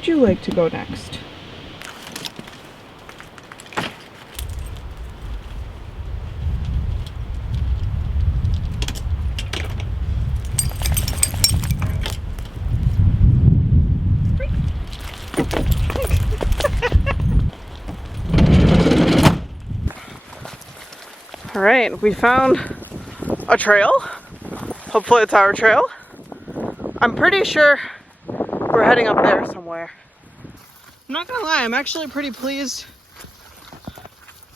would you like to go next? All right, we found a trail. Hopefully it's our trail. I'm pretty sure we're heading up there somewhere. I'm not gonna lie, I'm actually pretty pleased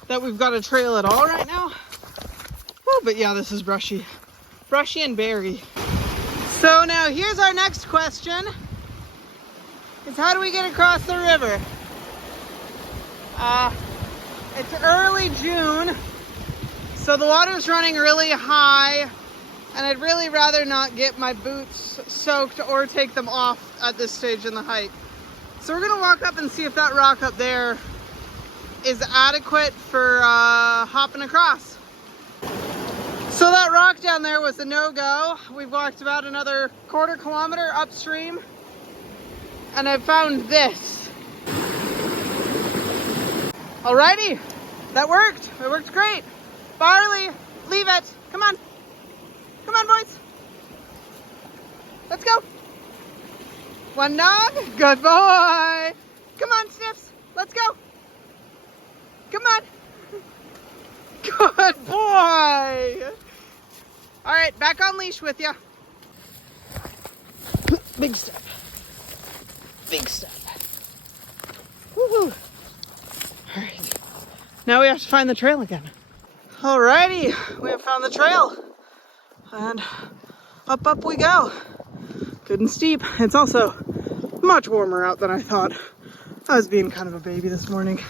that we've got a trail at all right now. Oh, but yeah, this is brushy. Brushy and berry. So now here's our next question. Is how do we get across the river? It's early June, so the water's running really high, and I'd really rather not get my boots soaked or take them off at this stage in the hike. So we're gonna walk up and see if that rock up there is adequate for hopping across. So that rock down there was a no-go. We've walked about another quarter kilometer upstream, and I found this. Alrighty, that worked. It worked great. Barley, leave it. Come on. Come on, boys. Let's go. One dog. Good boy. Come on, Sniffs. Let's go. Come on. Good boy. All right, back on leash with you. Big step. Big step. Woohoo. All right. Now we have to find the trail again. Alrighty, we have found the trail. And up we go. Good and steep. It's also much warmer out than I thought. I was being kind of a baby this morning.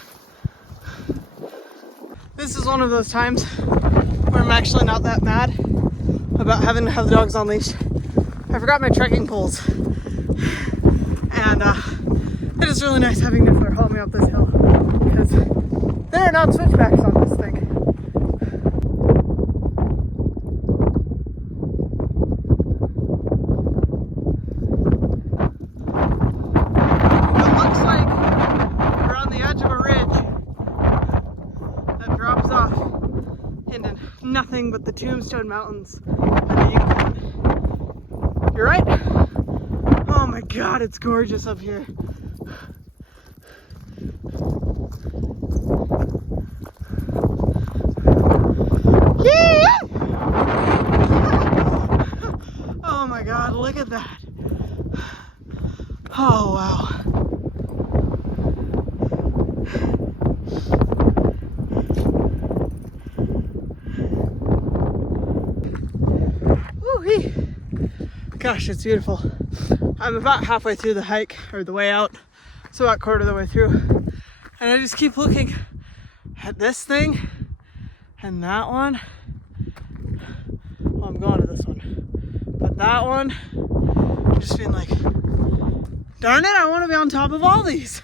This is one of those times where I'm actually not that mad about having to have the dogs on leash. I forgot my trekking poles. And it is really nice having Niffler haul me up this hill, because there are not switchbacks on this thing. Nothing but the Tombstone Mountains and the Yukon. You're right. Oh my God, it's gorgeous up here. Yeah! Oh my God, look at that. Oh wow. Gosh, it's beautiful. I'm about halfway through the hike, or the way out, so about quarter of the way through, and I just keep looking at this thing and that one. Well, I'm going to this one, but that one, I'm just being like, darn it, I want to be on top of all these.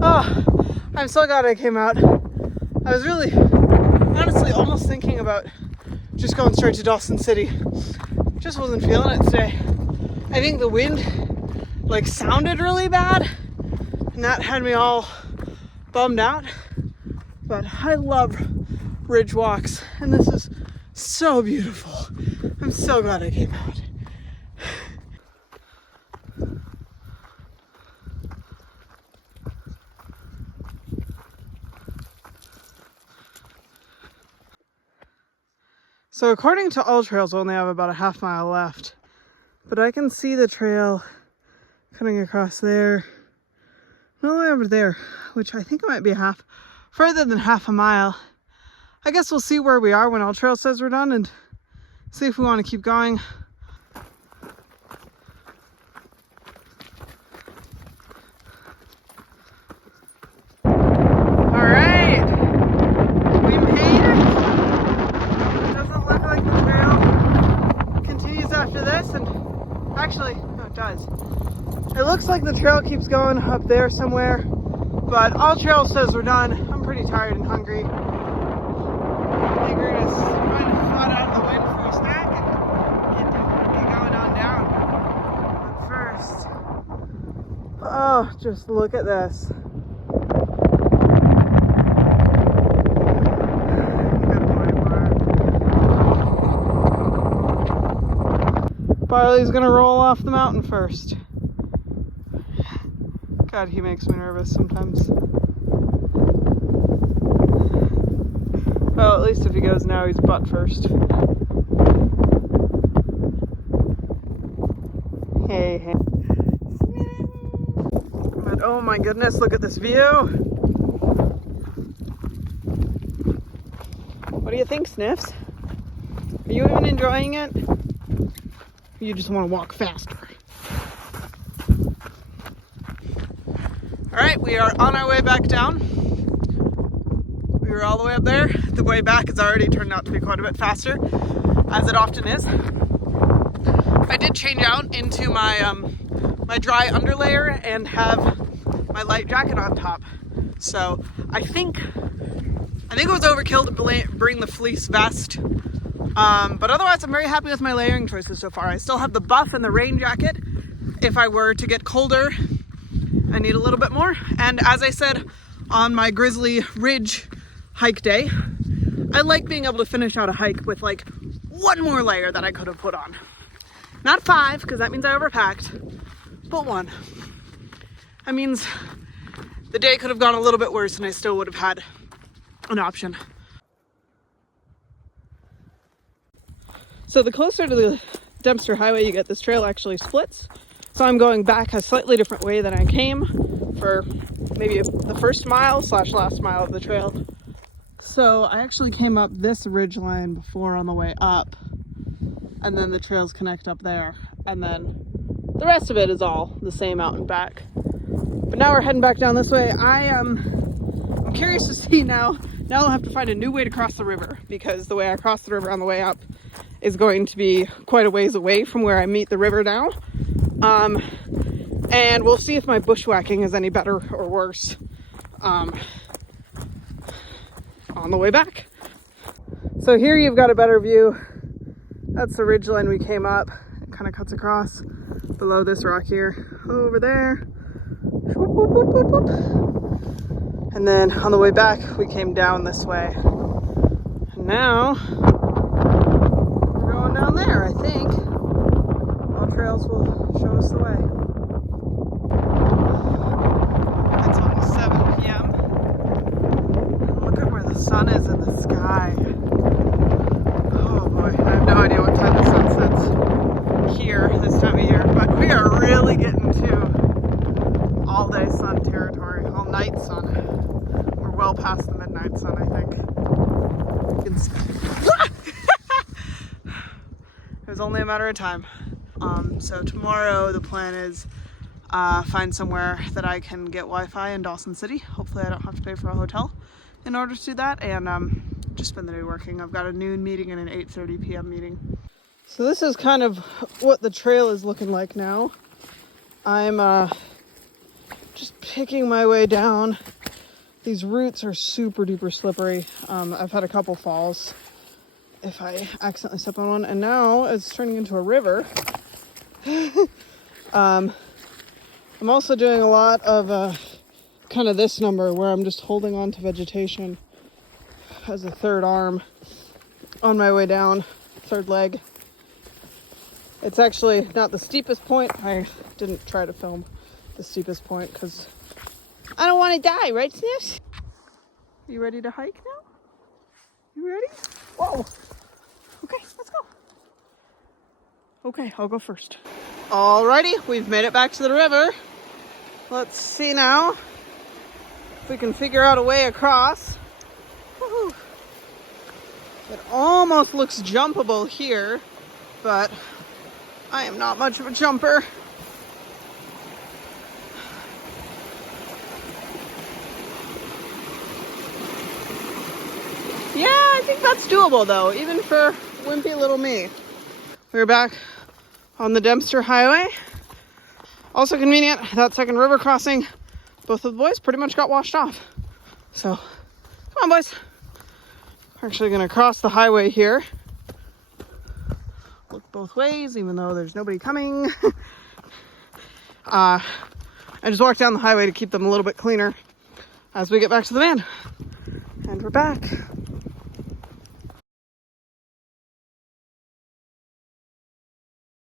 Oh, I'm so glad I came out. I was really, honestly, almost thinking about just going straight to Dawson City. Just wasn't feeling it today. I think the wind sounded really bad, and that had me all bummed out. But I love ridge walks, and this is so beautiful. I'm so glad I came out. So according to all trails, we only have about a half mile left, but I can see the trail cutting across there, and all the way over there, which I think it might be further than half a mile. I guess we'll see where we are when all trail says we're done and see if we want to keep going. It looks like the trail keeps going up there somewhere, but all trail says we're done. I'm pretty tired and hungry. I think we're gonna find a spot out of the way before we snack and get going on down. But first, Oh, just look at this. Good boy, Bar. Barley's gonna roll off the mountain first. God, he makes me nervous sometimes. Well, at least if he goes now, he's butt first. Hey, hey. But oh my goodness, look at this view. What do you think, Sniffs? Are you even enjoying it? Or you just want to walk faster? All right, we are on our way back down. We were all the way up there. The way back has already turned out to be quite a bit faster, as it often is. I did change out into my my dry underlayer and have my light jacket on top. So I think it was overkill to bring the fleece vest. But otherwise, I'm very happy with my layering choices so far. I still have the buff and the rain jacket. If I were to get colder, I need a little bit more. And as I said on my Grizzly Ridge hike day, I like being able to finish out a hike with like one more layer that I could have put on. Not 5, because that means I overpacked, but 1. That means the day could have gone a little bit worse and I still would have had an option. So the closer to the Dempster Highway you get, this trail actually splits. So I'm going back a slightly different way than I came for maybe the first mile / last mile of the trail. So I actually came up this ridge line before on the way up, and then the trails connect up there, and then the rest of it is all the same out and back. But now we're heading back down this way. I'm curious to see now I'll have to find a new way to cross the river, because the way I cross the river on the way up is going to be quite a ways away from where I meet the river now. And we'll see if my bushwhacking is any better or worse on the way back. So here you've got a better view. That's the ridgeline we came up. It kind of cuts across below this rock here, over there. And then on the way back, we came down this way. And now we're going down there, I think. All trails will show us the way. It's almost 7 p.m. Look at where the sun is in the sky. Oh boy, I have no idea what time the sun sets here this time of year, but we are really getting to all-day sun territory, all-night sun. We're well past the midnight sun, I think. It was only a matter of time. So tomorrow the plan is find somewhere that I can get Wi-Fi in Dawson City. Hopefully I don't have to pay for a hotel in order to do that, and just spend the day working. I've got a noon meeting and an 8:30 p.m. meeting. So this is kind of what the trail is looking like now. I'm just picking my way down. These roots are super duper slippery. I've had a couple falls if I accidentally step on one, and now it's turning into a river. I'm also doing a lot of kind of this number where I'm just holding on to vegetation as a third arm on my way down, third leg. It's actually not the steepest point. I didn't try to film the steepest point because I don't want to die, right, Sniffs? You ready to hike now? You ready? Whoa! Okay, let's go. Okay, I'll go first. Alrighty, we've made it back to the river. Let's see now if we can figure out a way across. Woo-hoo. It almost looks jumpable here, but I am not much of a jumper. Yeah, I think that's doable though, even for wimpy little me. We're back on the Dempster Highway. Also convenient, that second river crossing, both of the boys pretty much got washed off. So, come on boys. We're actually gonna cross the highway here. Look both ways, even though there's nobody coming. I just walked down the highway to keep them a little bit cleaner as we get back to the van. And we're back.